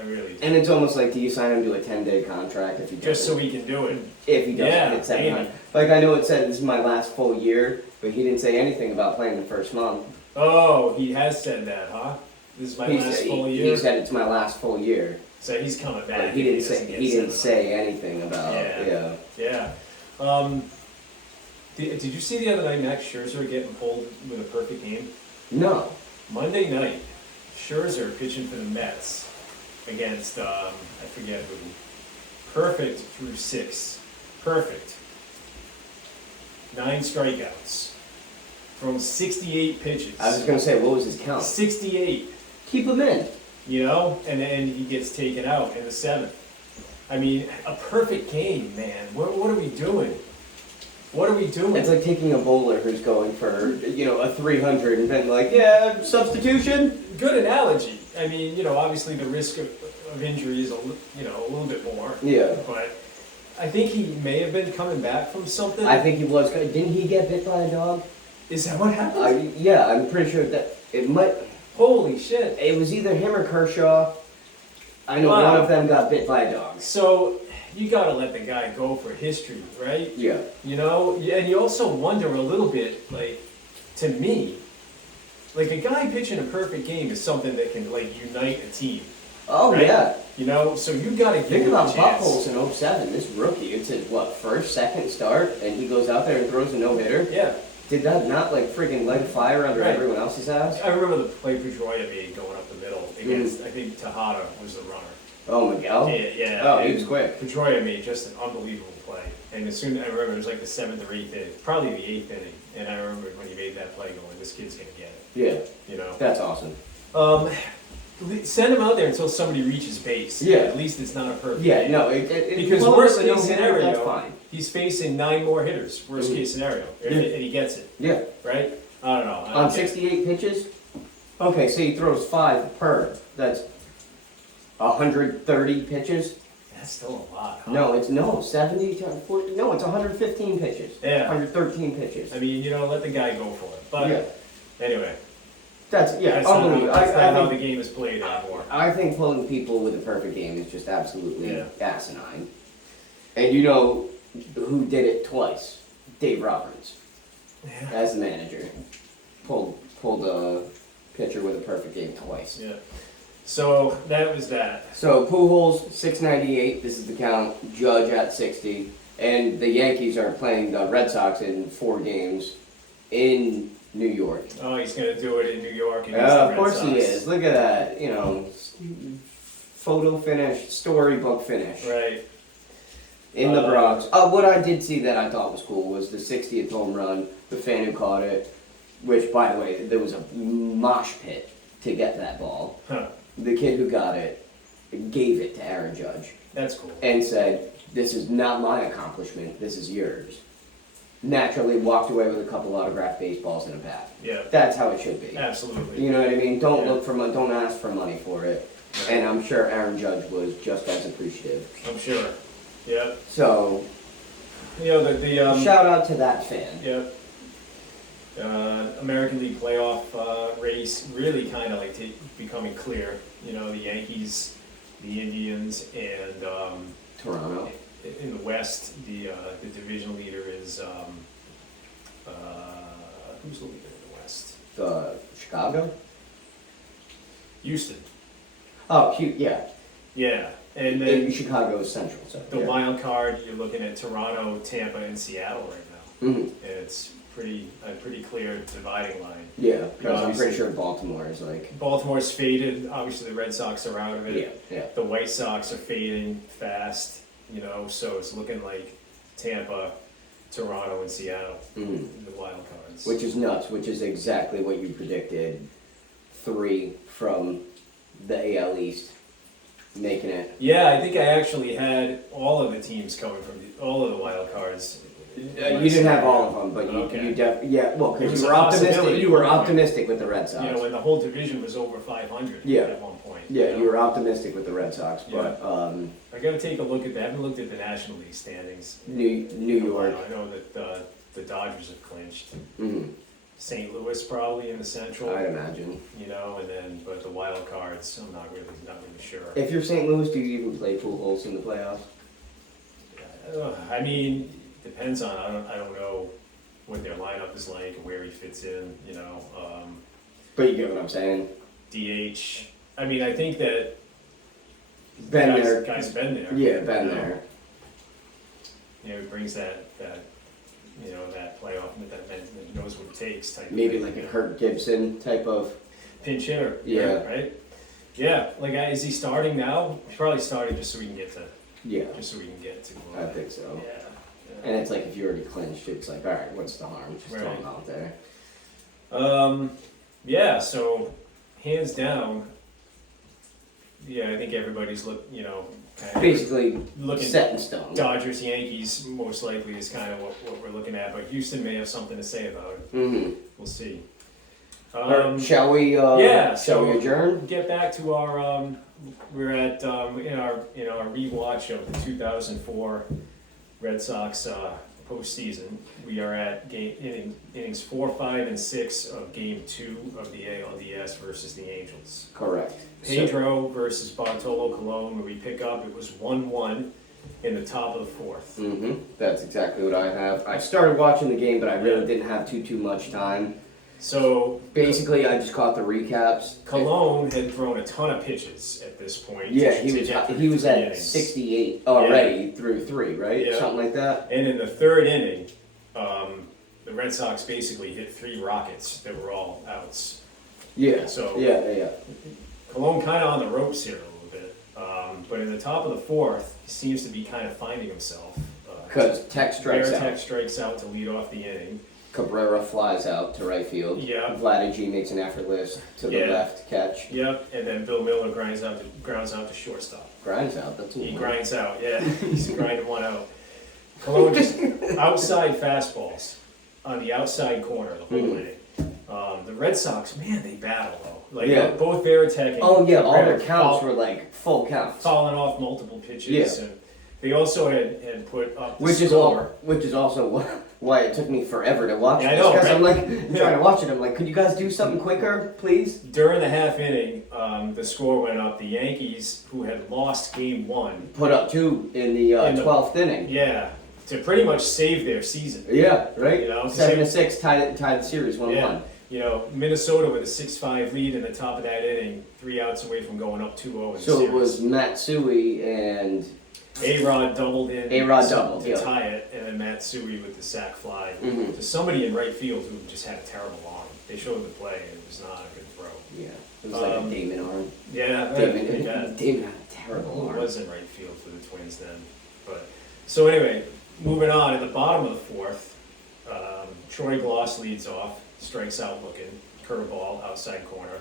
I really do. And it's almost like, do you sign him to a 10-day contract if he Just so doesn't- he can do it. if he doesn't Yeah, hit 700? maybe. Like I know it said this is my last full year, but he didn't say anything about playing the first month. Oh, he has said that, huh? This is my last full year. He said it's my last full year. So he's coming But back. he if didn't doesn't say get he didn't 700. say anything about Yeah. yeah. Yeah. Did you see the other night Max Scherzer getting pulled with a perfect game? No. Monday night, Scherzer pitching for the Mets against, I forget who. Perfect through 6. Perfect. 9 strikeouts from 68 pitches. I was gonna say, what was his count? 68, Keep him in. and then he gets taken out in the 7th. I mean, a perfect game, man. What are we doing? What are we doing? It's like taking a bowler who's going for a 300 and then like, yeah, substitution. Good analogy. I mean, obviously the risk of injury is a little bit more. Yeah. But I think he may have been coming back from something. I think he was. Didn't he get bit by a dog? Is that what happened? Yeah, I'm pretty sure that it might. Holy shit. It was either him or Kershaw. I know Wow. one of them got bit by a dog. So you gotta let the guy go for history, right? Yeah. And you also wonder a little bit, like, to me, like a guy pitching a perfect game is something that can like unite a team. Oh, right? yeah. You know, so you got to give Think him about a chance. Buchholz in 07. This rookie, it's his, first, second start, and he goes out there and throws a no-hitter. Yeah. Did that not, freaking light a fire under Right. everyone else's ass? I remember the play Pedroia made going up the middle against, I think Tejada was the runner. Oh, Miguel? Yeah. Oh, he was quick. Pedroia made just an unbelievable play. And as soon as I remember, it was like the 7th or 8th inning, probably the 8th inning. And I remember when he made that play going, this kid's going to get it, Yeah, you know? that's awesome. Send him out there until somebody reaches base. Yeah. At least it's not a perfect Yeah, game. no, Because well, worst no case hitter, scenario, that's fine. he's facing 9 more hitters. Worst Mhm. case scenario, and he gets it, Yeah. right? I don't know. On 68 pitches? Okay, so he throws 5 per. That's 130 pitches? That's still a lot. Huh? No, 70 to 40, no, it's 115 pitches. Yeah. 113 pitches. I mean, let the guy go for it. But Yeah. anyway, That's that's not, unbelievable. that's not how I the game is played anymore. think pulling people with a perfect game is just absolutely Yeah. asinine. And you know who did it twice? Dave Roberts, Yeah. as the manager. Pulled a pitcher with a perfect game twice. Yeah. So that was that. So Pujols 698. This is the count. Judge at 60, and the Yankees are playing the Red Sox in 4 games in New York. Oh, he's gonna do it in New York against the Of Red course Sox. he is. Look at that. Photo finish, storybook finish Right. in the Bronx. What I did see that I thought was cool was the 60th home run. The fan who caught it, which by the way, there was a mosh pit to get that ball. Huh. The kid who got it gave it to Aaron Judge That's cool. and said, "This is not my accomplishment. This is yours." Naturally, walked away with a couple autographed baseballs and a bat. Yeah. That's how it should be. Absolutely. You know what I mean? Don't Yeah. look for money. Don't ask for money for it. And I'm sure Aaron Judge was just as appreciative. I'm sure. Yeah. So The shout out to that fan. yeah. American League playoff race really kind of becoming clear. The Yankees, the Indians, and Toronto. in the West, the division leader is who's the leader in the West? Chicago. Houston. Oh, cute. Yeah. Yeah, and In then Chicago is Central. So the yeah. wild card, you're looking at Toronto, Tampa, and Seattle right now, Mhm. and it's a pretty clear dividing line. Yeah, because I'm obviously- pretty sure Baltimore is like. Baltimore's faded. Obviously, the Red Sox are out of it. Yeah. The White Sox are fading fast. So it's looking like Tampa, Toronto, and Seattle, Mhm. the wild cards. Which is nuts. Which is exactly what you predicted. 3 from the AL East making it. Yeah, I think I actually had all of the teams coming from all of the wild cards. You didn't have all of them, but Okay. you definitely, yeah, well, It because was you a were optimistic. possibility. You were optimistic with the Red Sox. And the whole division was over 500 Yeah. at one point. Yeah, you were optimistic with the Red Sox, but I got to take a look at that. I haven't looked at the National League standings. New York. I know that the Dodgers have clinched. Mhm, St. Louis probably in the Central. I'd imagine. But the wild cards, I'm not really sure. If you're St. Louis, do you even play Pujols in the playoffs? I mean, depends on. I don't know what their lineup is like and where he fits in. But you get what I'm saying. DH. I mean, I think that Been guys, there. Guys been there. Yeah, been there. He brings that playoff that knows what it takes type. Maybe of like thing, a Kirk Gibson type of. pinch hitter. Yeah. Right. Yeah. Is he starting now? He's probably starting just so we can get to. Yeah, I think so. Yeah. And it's like if you already clinched, it's like, all right, what's the harm? Just throw Right. him out there. Yeah. So, hands down. Yeah, I think everybody's kind of Basically, looking. set in stone. Dodgers, Yankees, most likely is kind of what we're looking at, but Houston may have something to say about it. Mm-hmm. We'll see. Shall we? yeah, Shall we so- adjourn? Get back to our. We're at in our rewatch of the 2004 Red Sox postseason. We are at innings 4, 5, and 6 of Game 2 of the ALDS versus the Angels. Correct. Pedro versus Bartolo Colon, where we pick up. It was 1-1 in the top of the 4th. Mm-hmm. That's exactly what I have. I started watching the game, but I really didn't have too much time. So Basically, I just caught the recaps. Cologne had thrown a ton of pitches at this point. Yeah, to get through he was three at innings. 68 already through 3, right? Yeah. Something like that. And in the third inning, the Red Sox basically hit 3 rockets that were all outs. Yeah. So- yeah. Cologne kind of on the ropes here a little bit. But in the top of the fourth, he seems to be kind of finding himself. Because Tech strikes Tech out. strikes out to lead off the inning. Cabrera flies out to right field. Yeah. Vladi makes an effortless to the Yeah. left catch. Yep, and then Bill Miller grounds out to shortstop. Grinds out. That's a He win. grinds out, yeah. He's grinding one out. Cologne just outside fastballs on the outside corner the whole inning. The Red Sox, man, they battle though. Like Yeah. both Veritek and Oh yeah, all their Cabrera counts were like full counts. falling off multiple pitches. Yeah. And they also had put up the Which is score. also why it took me forever to watch Yeah, I this. know, Because right? I'm like trying to watch it. I'm like, could you guys do something quicker, please? During the half inning, the score went up. The Yankees, who had lost game 1, Put up 2 in the In the- 12th inning. yeah, to pretty much save their season. Yeah, right. You know, 7-6 tied the series 1-1. Yeah. You know, Minnesota with a 6-5 lead in the top of that inning, 3 outs away from going up 2-0 in the So series. it was Matsui and A-Rod doubled in A-Rod to doubled, yeah. tie it, and then Matsui with the sac fly Mhm. to somebody in right field who just had a terrible arm. They showed the play, and it was not a good throw. yeah, it was like a Um, Damon arm. Yeah, Damon God. had a terrible Who arm. was in right field for the Twins then? But so anyway, moving on, at the bottom of the fourth, Troy Gloss leads off, strikes out looking, curveball, outside corner.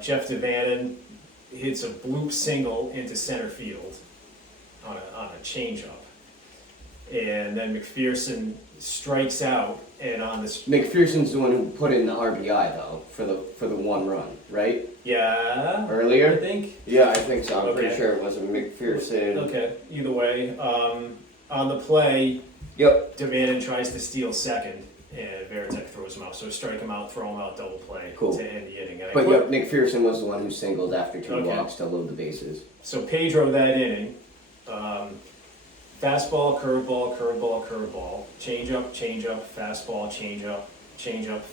Jeff Devannon hits a bloop single into center field on a changeup. And then McPherson strikes out, and on this, McPherson's the one who put in the RBI though for the 1 run, right? yeah, I Earlier. think. Yeah, I think so. I'm pretty Okay. sure it was a McPherson. Okay, either way, on the play, Yep. Devannon tries to steal second, and Veritek throws him out. So strike him out, throw him out, double play Cool. to end the inning. And I But put- yep, McPherson was the one who singled after 2 Okay. walks to load the bases. So Pedro that inning, fastball, curveball, curveball, curveball, changeup, fastball, changeup,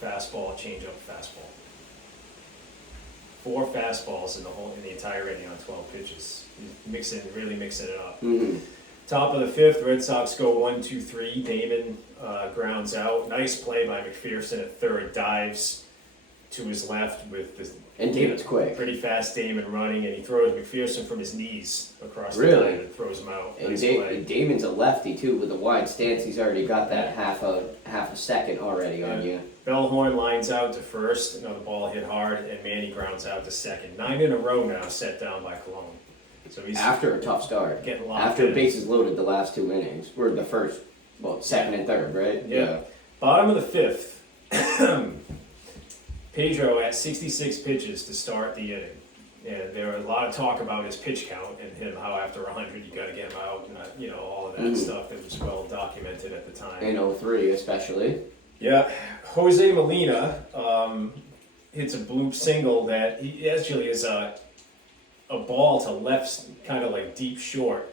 fastball, fastball. 4 fastballs in the entire inning on 12 pitches. He's really mixing it up. Mm-hmm. Top of the 5th, Red Sox go 1-2-3. Damon grounds out. Nice play by McPherson at third. Dives to his left with the And David's quick. pretty fast Damon running, and he throws McPherson from his knees across the Really? line and throws him out. And Nice play. Damon's a lefty too with a wide stance. He's already got that half a second already on Yeah. you. Bellhorn lines out to first. Another ball hit hard, and Manny grounds out to second. 9 in a row now set down by Cologne. So he's After a tough start. getting locked After in. bases loaded the last 2 innings. Or the first, second and third, right? Yeah. Bottom of the 5th, Pedro at 66 pitches to start the inning. And there was a lot of talk about his pitch count and him, how after 100 you got to get him out, and all of that Mhm. stuff that was well documented at the time. In 03 especially. Yeah, Jose Molina hits a bloop single that he actually is a ball to left, kind of like deep short.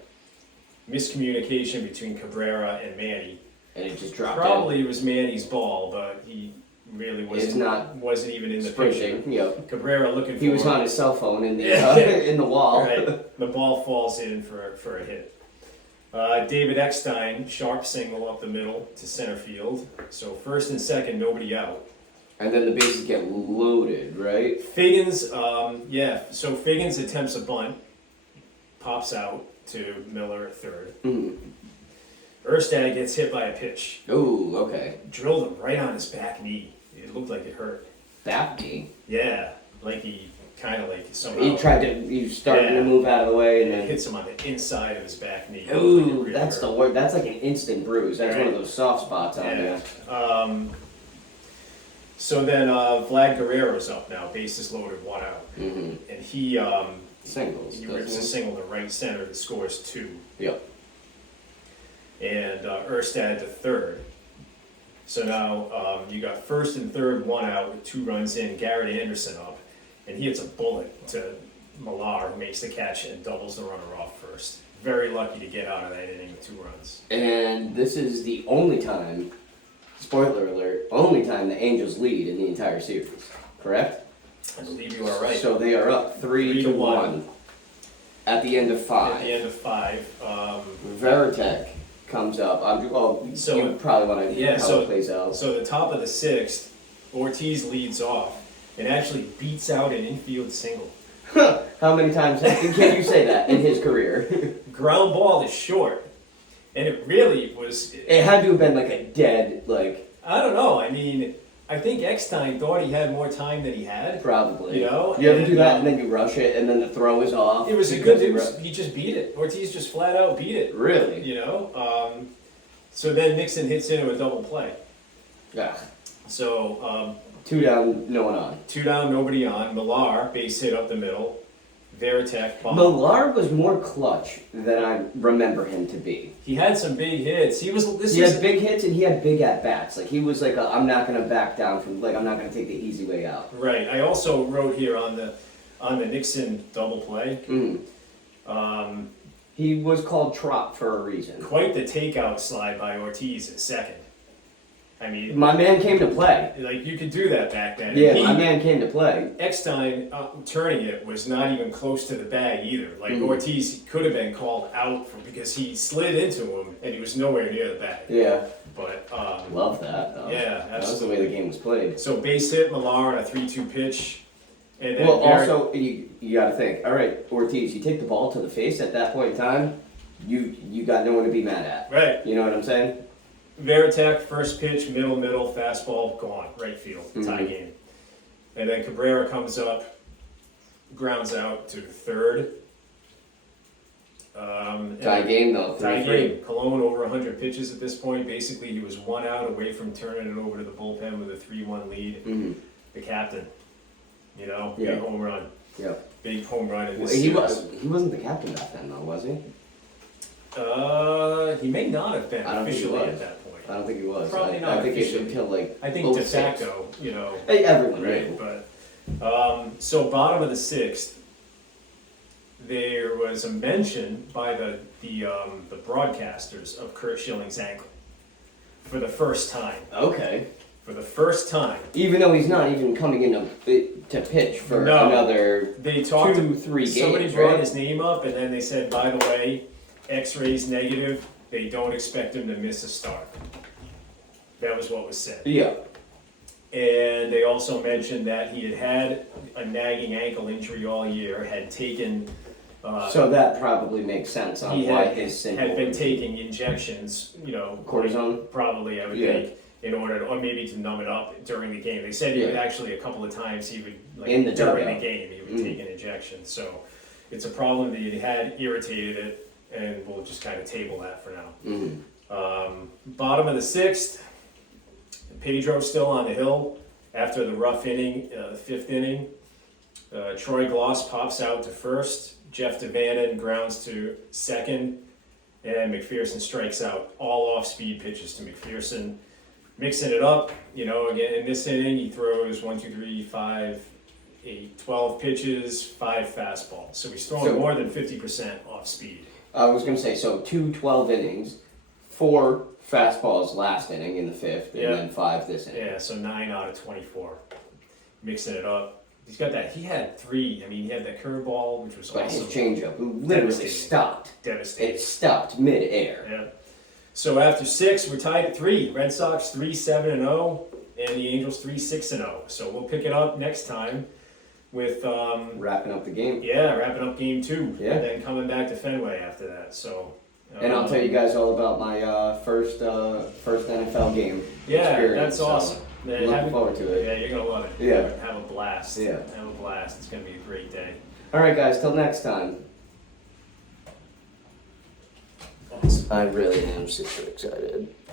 Miscommunication between Cabrera and Manny. And it just dropped Probably it was Manny's ball, but he really It's not wasn't even in in. the Sprinting. picture. Yep. Cabrera looking for He was it. on his cell phone in the Yeah. in the wall. Right. The ball falls in for a hit. David Eckstein, sharp single up the middle to center field. So first and second, nobody out. And then the bases get loaded, right? Figgins, so Figgins attempts a bunt, pops out to Miller at third. Mm. Erstad gets hit by a pitch, Ooh, okay. drilled him right on his back knee. It looked like it hurt. That knee. Yeah, like he kind of like somehow He started Yeah. to move out of the way and then. hits him on the inside of his back knee. It looked like it Ooh, really that's hurt. the word. That's like an instant bruise. That's one of Right. those soft spots on Yeah. there. So then Vlad Guerrero's up now, bases loaded, 1 out, Mm-hmm. and he Singles. rips a doesn't single to right center that scores 2. he? Yep. And Erstad to third. So now you got first and third, 1 out with 2 runs in. Garrett Anderson up, and he hits a bullet to Millar, who makes the catch and doubles the runner off first. Very lucky to get out of that inning with 2 runs. And this is the only time spoiler alert, only time the Angels lead in the entire series. Correct? I believe you are right. So they are up 3-1 at the end of 5. At the end of 5. Veritek comes up. So- you probably want to yeah, how so- it plays out. So the top of the 6th, Ortiz leads off and actually beats out an infield single. How many times can you say that in his career? Ground ball is short. And it really was, It had to have been like a dead, I don't know. I mean, I think Eckstein thought he had more time than he had. probably. You know? You ever And, do that and then you rush it and then the throw is off? It was a because good, he just beat it. Ortiz just flat out beat it. Really? You know? So then Nixon hits into a double play. Yeah. So 2 down, no one on. 2 down, nobody on. Millar, base hit up the middle. Veritek, bomb. Millar was more clutch than I remember him to be. He had some big hits. He Had big hits and he had big at bats. Like he was like, I'm not gonna back down from I'm not gonna take the easy way out. Right. I also wrote here on the Nixon double play. He was called Trot for a reason. Quite the takeout slide by Ortiz at second. I mean, My man came to play. like you could do that back then. Yeah, my man came to play. Eckstein turning it was not even close to the bag either. Like Ortiz could have been called out because he slid into him and he was nowhere near the bag. Yeah, But love that though. Yeah, that was the way the game was played. so base hit Millar on a 3-2 pitch, and then Well, Garrett- also you got to think. All right, Ortiz, you take the ball to the face at that point in time. You got no one to be mad at. right. You know what I'm saying? Veritek, first pitch, middle, fastball, gone, right field, tie game. And then Cabrera comes up, grounds out to third. Tie game though. Tie 3-3. game. Cologne over 100 pitches at this point. Basically, he was 1 out away from turning it over to the bullpen with a 3-1 lead. The captain, you know, Yeah. big home run. Yeah. Big home run in Well, this he series. wasn't the captain back then though, was he? He may not have been I don't think he officially was. at that point. I don't think he was. Probably not I think it's officially. until like. I think de 06. facto, you know. Hey, everyone Right, knew. but so bottom of the 6th, there was a mention by the broadcasters of Kurt Schilling's ankle for the first time. Okay. For the first time, Even though he's not even coming in to pitch for No. another they talked. 2-3 games. Somebody brought right? his name up, and then they said, by the way, X-rays negative. They don't expect him to miss a start. That was what was said. Yeah. And they also mentioned that he had a nagging ankle injury all year, had taken. So that probably makes sense on He why had, his symbol had been taking injections, you know, cortisone. probably I would Yeah. think, in order to, or maybe to numb it up during the game. They said he would Yeah. actually a couple of times he would like In the during dugout. the game he would take an injection. So it's a problem that he had irritated it, and we'll just kind of table that for now. Bottom of the 6th, Pedro's still on the hill after the rough inning, the 5th inning. Troy Gloss pops out to first. Jeff DeVannen grounds to second. And McPherson strikes out. All off-speed pitches to McPherson. Mixing it up, you know, again, in this inning, he throws 1, 2, 3, 5, 8, 12 pitches, 5 fastballs. So he's throwing So- more than 50% off-speed. I was gonna say so 12 innings, 4 fastballs last inning in the 5th, Yeah. and then 5 this inning. Yeah, so 9 out of 24. Mixing it up. He's got that. He had 3. I mean, he had that curveball, which was But awesome. his changeup literally Devastating. stopped. Devastating. It stopped mid-air. Yeah. So after 6, we're tied at 3. Red Sox 3-7-0, and the Angels 3-6-0. So we'll pick it up next time with Wrapping up the game. wrapping up game 2, Yeah. and then coming back to Fenway after that. So. And I'll tell you guys all about my first NFL game. Yeah, experience, that's so awesome. Man, looking forward to it. Yeah, you're gonna love it. Yeah. Have a blast. Yeah. Have a blast. It's gonna be a great day. All right, guys. Till next time. Awesome. I really am super excited.